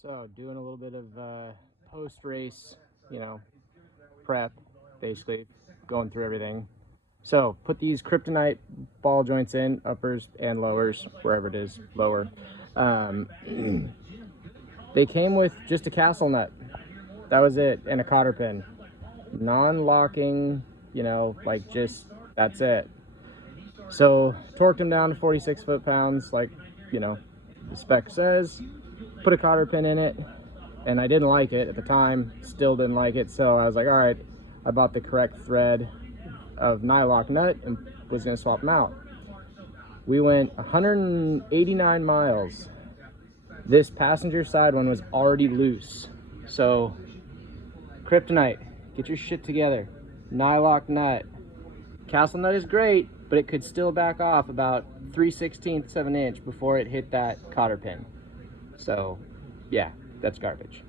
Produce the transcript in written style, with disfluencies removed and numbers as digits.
So doing a little bit of post-race, prep, basically going through everything. So put these Kryptonite ball joints in, uppers and lowers, wherever it is, lower. They came with just a castle nut. That was it, and a cotter pin. Non-locking, just that's it. So torqued them down to 46 foot-pounds, like, the spec says. Put a cotter pin in it, and I didn't like it at the time, still didn't like it, so I was like, all right, I bought the correct thread of nylock nut and was gonna swap them out. We went 189 miles. This passenger side one was already loose. So Kryptonite, get your shit together. Nylock nut. Castle nut is great, but it could still back off about 3/16 of an inch before it hit that cotter pin. So yeah, that's garbage.